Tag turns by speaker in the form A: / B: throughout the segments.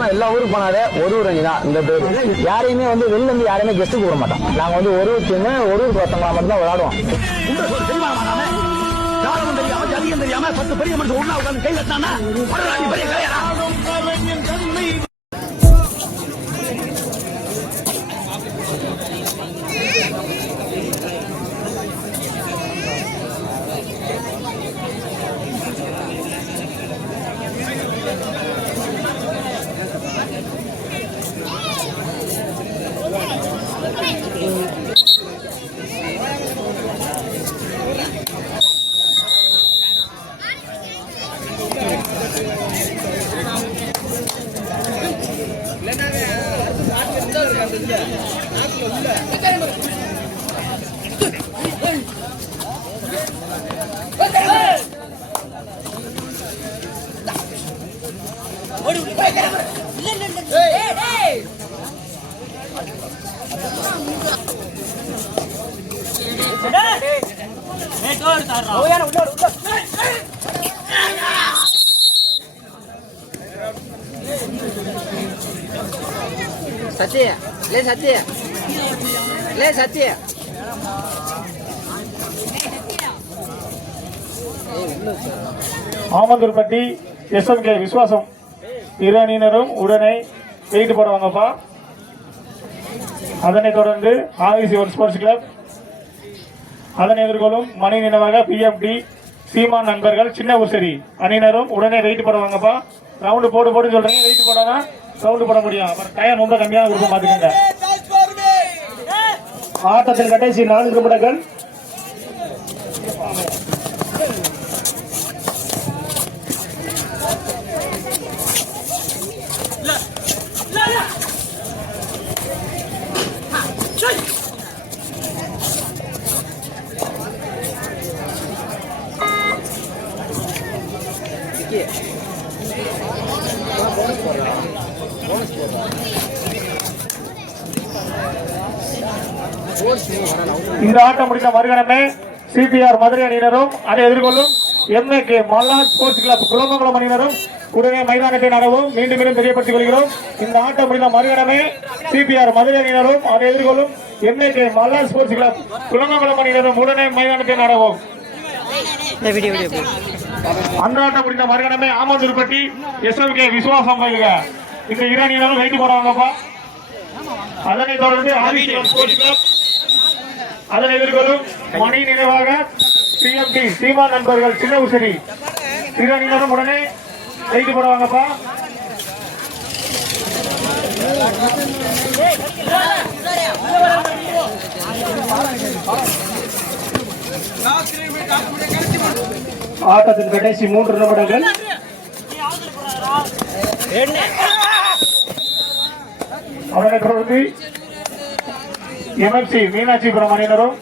A: வருஷம் எல்லா ஊருக்கு போனாலே ஒரு ஊர் அணி தான் இந்த பேர். யாரையுமே வந்து வெளில இருந்து யாரையுமே கெஸ்ட் கூப்பிட மாட்டோம் நாங்க வந்து ஒரு ஊர் டீம் ஒரு ஊருக்கு ஒருத்தவங்களா மட்டும் தான் விளையாடுவோம்
B: தெரியாம பத்து பெரிய மனுஷன் ஒண்ணா உட்காந்து கை தட்டினா பெரிய கையா
C: சத்ய லே சத்ய. லே சத்ய.
D: ஆமந்தூர்பட்டி கே விஸ்வாசம் இரு அணியினரும் உடனே வெயிட் போடுவாங்கப்பா அதனைத் தொடர்ந்து ஆதிசி ஒரு ஸ்போர்ட்ஸ் கிளப் அதனை எதிர்கொள்ளும் மணி நினைவாக பிஎம்டி சீமான் நண்பர்கள் சின்ன உசரி அணியினரும் உடனே வெயிட் போடுவாங்கப்பா ரவுண்டு போடு போடுன்னு சொல்றீங்க வெயிட் போடாதான் ரவுண்டு போட முடியும். அப்புறம் டயம் ரொம்ப கம்மியாக இருக்கும் பாத்துக்கோங்க ஆட்டத்தில் கடைசி நான்கு முடங்கள். இந்த ஆட்டம் முடிந்த மறுகணமே சிபிஆர் மதுரை அணியினரும் அதை எதிர்கொள்ளும் எம்ஏகே மல்லாட் ஸ்போர்ட்ஸ் கிளப் குளமங்கலம் அணியினரும் உடனே மைதானத்தை நடவும் மீண்டும் மீண்டும் தெரியப்படுத்திக் கொள்கிறோம். இந்த ஆட்டம் முடிந்த மறுகணமே சிபிஆர் மதுரை அணியினரும் அதை எதிர்கொள்ளும் எம்ஏகே மல்லாட் ஸ்போர்ட்ஸ் கிளப் குளமங்கலம் அணியினரும் உடனே மைதானத்தை நடவும் அன்றாட்டம் முடிந்த மறுகணமே ஆமந்தூர்பட்டி எஸ்எம்கே விசுவாசம் பயிலுக இந்த இரு அணியினரும் வெயிட் போடுவாங்கப்பா அதனைத் தொடர்ந்து ஆதித்யம் ஸ்போர்ட்ஸ் கிளப் அதனை எதிர்கொள்ளும் மணி நினைவாக பிஎம்டி சீமா நண்பர்கள் சின்ன உசரி இரு உடனே செய்து போடுவாங்கப்பா. ஆட்டத்தின் கடைசி மூன்று நிமிடங்கள். அவரை தொடர்ந்து எம்எஃப்சி மீனாட்சிபுரம் அணியினரும்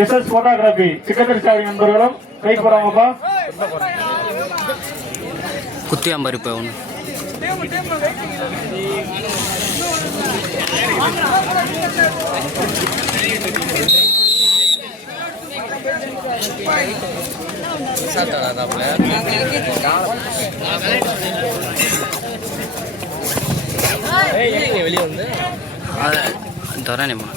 D: எஸ் எஸ் போட்டோகிராபி சிக்கந்தரிசாமி நண்பர்களும் வெயிட் போறாங்கப்பா
E: குத்தியாம்பருப்பு ஒன்று வெளியே வந்து? தரானே போன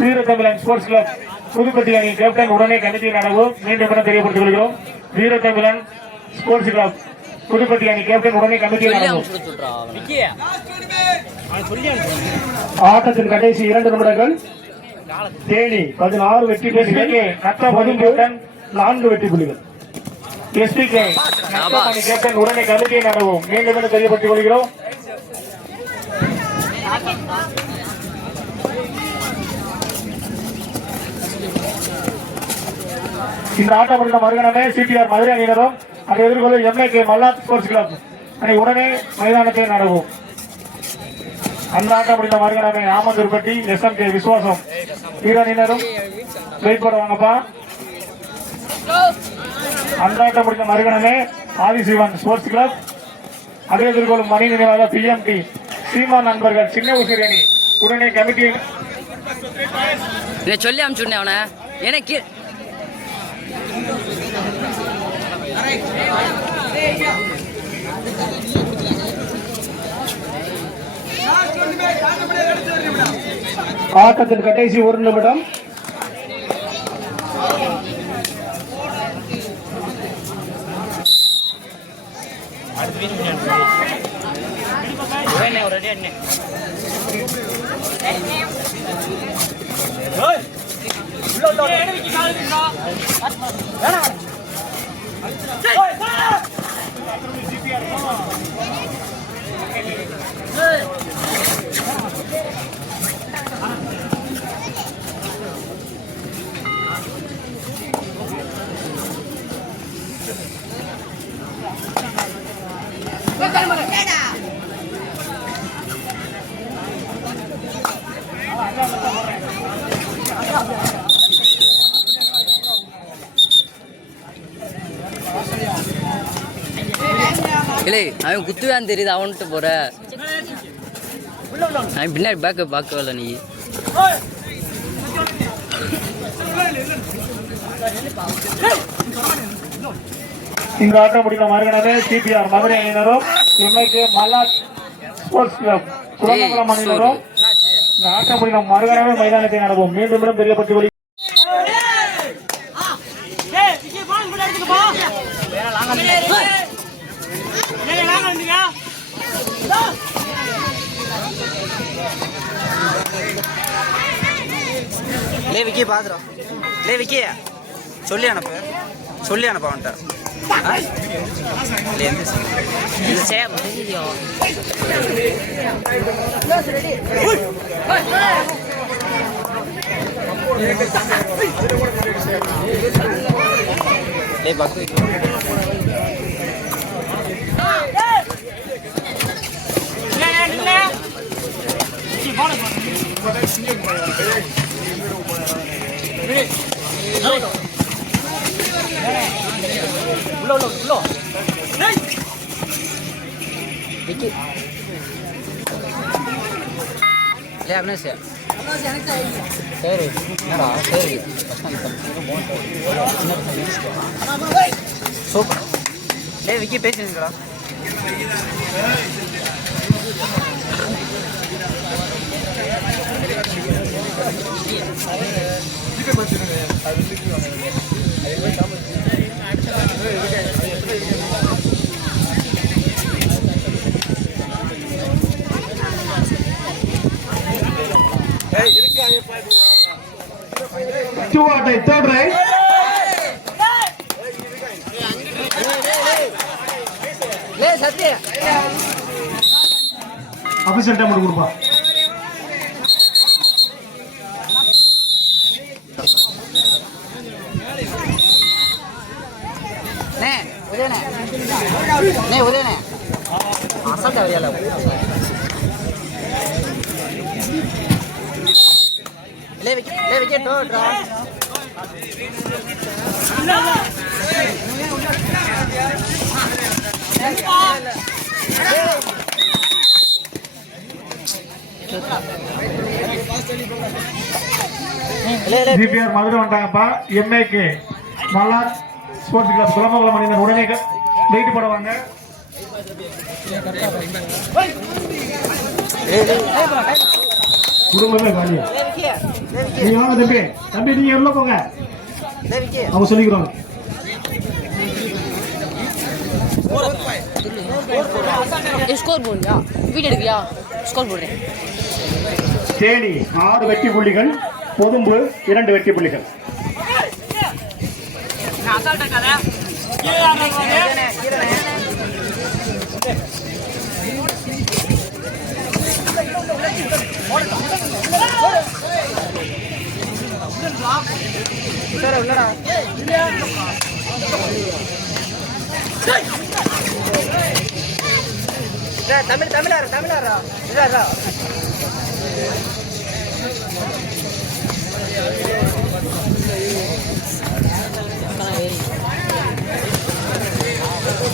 D: வீரத்தமிழன் ஸ்போர்ட்ஸ் கிளப் புதுப்பட்டி அணி கேப்டன் உடனே கமிட்டி நடவும். மீண்டும் என தெரியப்படுத்திக் கொள்கிறோம். வீரத்தமிழன் ஸ்போர்ட்ஸ் கிளப் புதுப்பட்டி அணி கேப்டன் உடனே கமிட்டி நடவும். ஆட்டத்தின் கடைசி இரண்டு நிமிடங்கள். தேனி பதினாறு வெற்றி புள்ளிகள் நத்த பதிமூடன் நான்கு வெற்றி புள்ளிகள். எஸ்பிகே கேப்டன் உடனே கமிட்டியை நடவும் மீண்டும் என தெரியப்படுத்திக் கொள்கிறோம். இந்த ஆட்டம் முடிந்த மறுகணமே சிபிஆர் மதுரை அணியினரும் அதை எதிர்கொள்ளும் எம்ஏகே மல்லாத் ஸ்போர்ட்ஸ் கிளப் அணி உடனே மைதானத்தை நடவும். அந்த ஆட்டம் முடிந்த மறுகணமே ஆமந்தூர்பட்டி எஸ்எம்கே விசுவாசம் இரு அணியினரும் வெயிட் போடுவாங்கப்பா அந்த ஆட்டம் முடிந்த மறுகணமே ஆதிசிவன் ஸ்போர்ட்ஸ் கிளப். அதை எதிர்கொள்ளும் மணி நினைவாக பிஎம்டி சீமா நண்பர்கள் சின்ன உசிரி அணி உடனே கமிட்டி
E: சொல்லி அனுப்பிச்சுடனே அவனை. எனக்கு
D: ஆட்டத்தின் கடைசி ஒரு நிமிடம்.
E: இல்லை அவன் குத்துவான் தெரியுது அவன்கிட்ட போற. அவன் பின்னாடி பேக்க பார்க்கவில்ல நீ.
D: இந்த ஆட்டம் முடிந்த மறுகணமே சிபிஆர் மதுரை அணியினரும் எம்ஐகே மல்லாட் ஸ்போர்ட்ஸ் கிளப் குளமங்கலம் அணியினரும் இந்த ஆட்டம் முடிந்த மறுகணமே மைதானத்தை நடவும் மீண்டும் மீண்டும் தெரியப்பட்டு வெளி
C: லே விக்கி பாத்துறோம் லே விக்கி சொல்லி அனுப்பு. சொல்லி அனுப்ப அவன்கிட்ட. ஆ? லே, எந்த சீன்? இது சேம் லே பக்கு விக்கி லே அவினாஷ் சரி என்னடா சரி சூப்பர் லே Vicky
D: Two third right. Abishan time கொடுப்பா.
C: அண்ணே ஒரேண்ணே அசால்ட் அவரியால லே விக்கெட் லே விக்கெட் டோட்ரா
D: ஜிபிஆர் மதுரை வந்தாங்கப்பா. எம்ஏகே மலார் ஸ்போர்ட்ஸ் கிளப் குலமங்கலம் அணியினர். உடனே வெயிட் போட குடும்பமே காலியா? தம்பி. தம்பி நீங்க உள்ள போங்க. அவங்க சொல்லிக்கிறோம்
F: ஸ்கோர் போடுறியா? வீடு எடுக்கியா ஸ்கோர் போடுறேன்.
D: தேனி ஆறு வெட்டி புள்ளிகள் பொதும்பு இரண்டு வெட்டி புள்ளிகள்.
C: உள்ளடா தமிழ் தமிழாரா தமிழாரா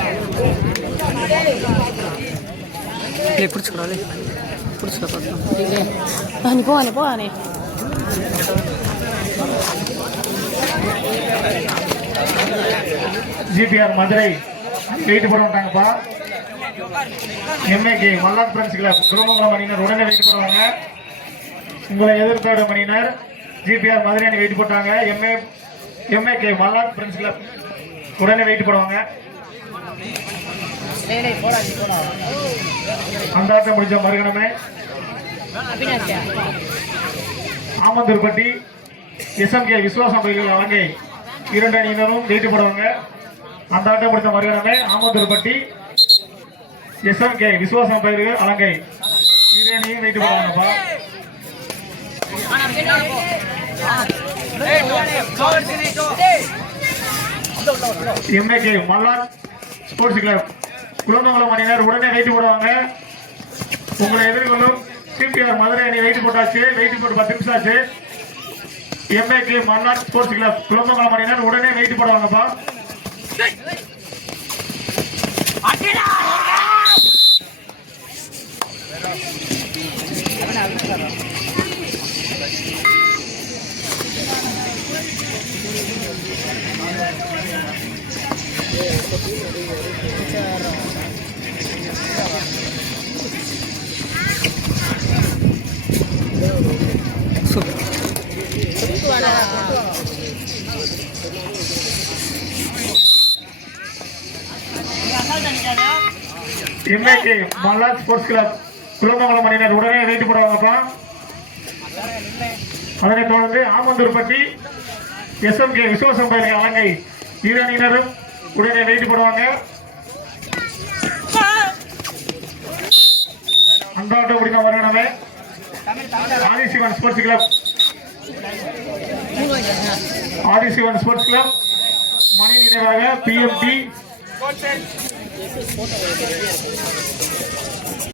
C: இங்கே டைம் இருக்கு இங்கே டைம் இங்கே டைம்
E: பிடிச்சிக்கடாலே பிடிச்சிக்க பார்த்தோம்
F: ஆ, நீ போவா நீ போவா நீ.
D: ஜிபிஆர் மதுரை வெயிட் போட மாட்டாங்கப்பா. MAK Mallath friends club Kurumangalam அணியினர் உடனே வெயிட் போடுவாங்க உங்களை எதிர்த்தாடு மணியினர் ஜிபிஆர் மதுரை அணி வெயிட் போட்டாங்க எம்ஏ எம்ஏகே மல்லாத் பிரெண்ட்ஸ் கிளப் உடனே வெயிட் போடுவாங்க. அந்த ஆட்டம் முடிஞ்ச மறுகணமே. ஆமந்தூர்பட்டி எஸ்எம்கே விஸ்வாசம் பள்ளிகள் அலங்கை இரண்டு அணியினரும் வெயிட் போடுவாங்க அந்த ஆட்டம் முடிந்த மறுகணமே ஆமந்தூர்பட்டி எஸ்எம்கே விஸ்வாசம் பயிர்கள் அலங்கை. இரு அணியும் weight போடுவாங்கப்பா MAK Mallar sports club Kulamangalam அணியினர் உடனே நைட்டு போடுவாங்க. உங்களை எதிர்கொள்ளும் சிபிஆர் மதுரை அணி நைட்டு போட்டாச்சு. நைட்டு போட்டு பத்து நிமிஷம் ஆச்சு. MAK Mannar sports club Kulamangalam அணியினர் உடனே நைட்டு போடுவாங்கப்பா. இன்னைக்கு மல்லார் ஸ்போர்ட்ஸ் கிளப் குலமங்கலம் அணியினர் உடனே வெயிட் போடுவாங்கப்பா. அதனைத் தொடர்ந்து ஆமந்தூர்பட்டி எஸ்எம்கே விசுவாசம் பயிர்கள் அலங்கை வீரணியினரும் உடனே வெயிட் போடுவாங்க. அந்த ஆட்டம் முடிந்த வருடமே Adhisivan sports club Adhisivan sports club மணி நினைவாக பிஎம்டி